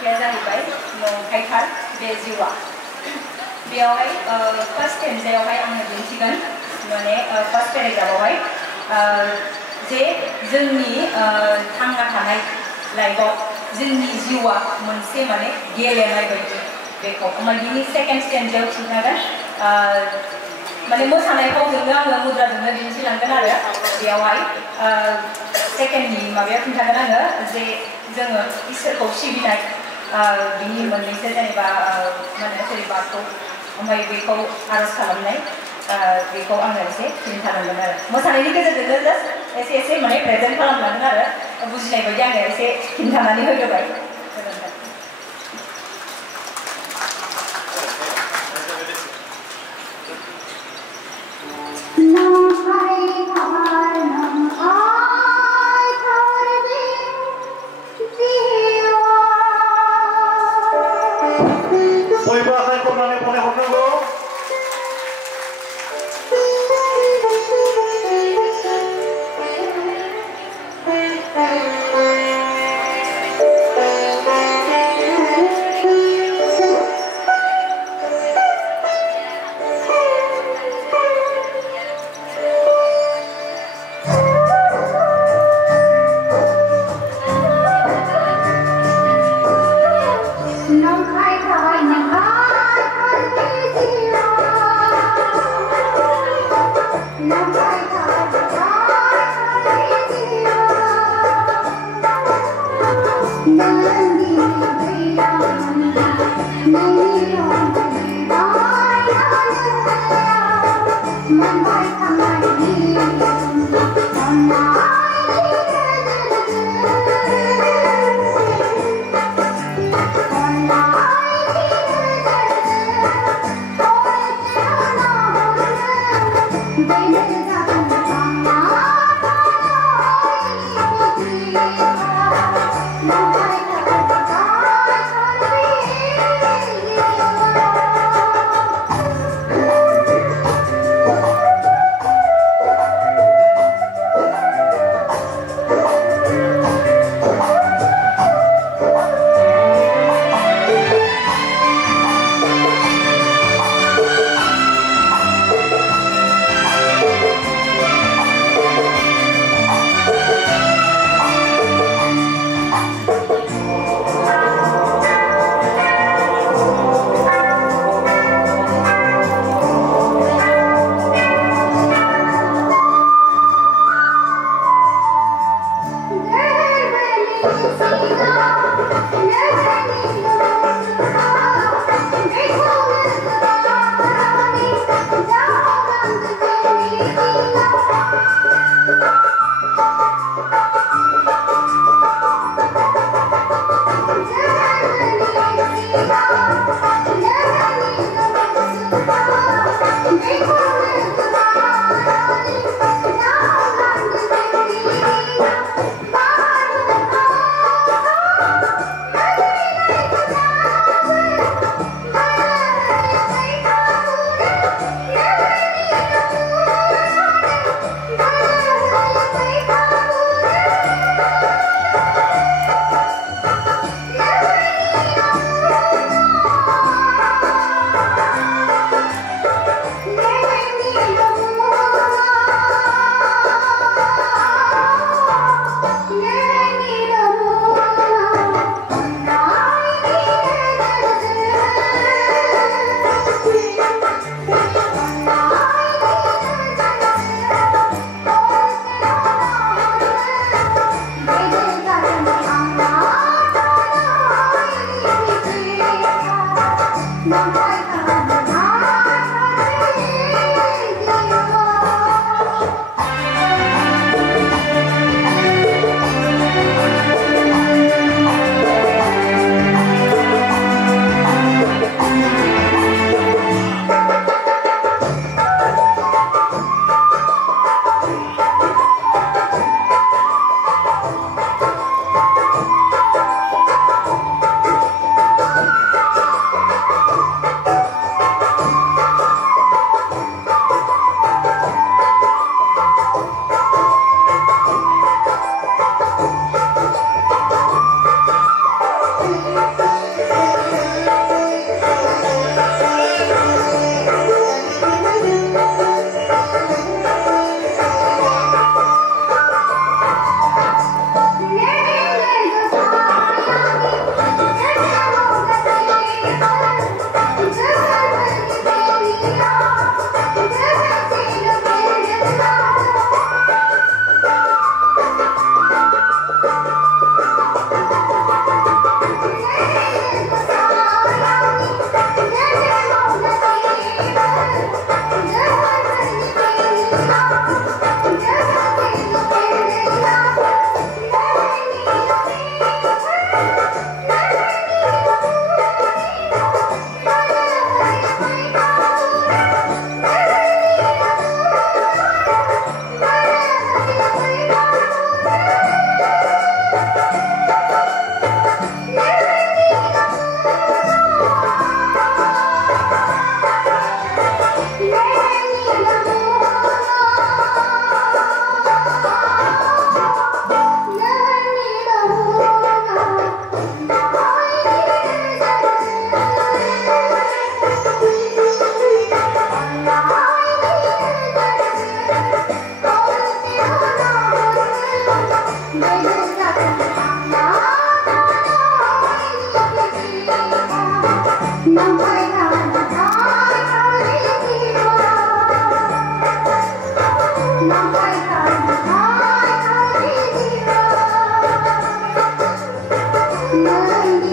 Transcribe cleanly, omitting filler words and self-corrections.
ओंथिया जाहैबाय नंखायथार बे जिउआ बेयावहाय फार्स्ट स्टेन्जायावहाय आङो दिन्थिगोन माने फार्स्ट पेराग्राफावहाय जे जोंनि थांना थानाय लाइफआव जोंनि जिउआ मोनसे माने गेलेनाय बायदि बेखौ ओमफ्राय बिनि सेकेन्ड स्टेन्जायाव खिन्थागोन माने मोसानाय फावजोंनो आङो मुद्राजोंनो दिन्थिलांगोन आरो बेयावहाय सेकेन्डनि माबायाव खिन्थागोन आङो जे जोङो इसोरखौ सिबिनाय बिनि मोननैसो जेनेबा मा होनो जेरै बाथौ ओमफ्राय बेखौ आर'ज खालामनाय बेखौ आङो एसे खिन्थालांगोन आरो मोसानायनि गेजेरजोंनो जास्ट एसे माने प्रेजेन्ट खालामलांगोन आरो बुजिनाय बायदि आङो एसे खिन्थानानै होग्रोबाय बयबो आखाइ खबनानै बनाय हरनांगौ Thank you. Mandi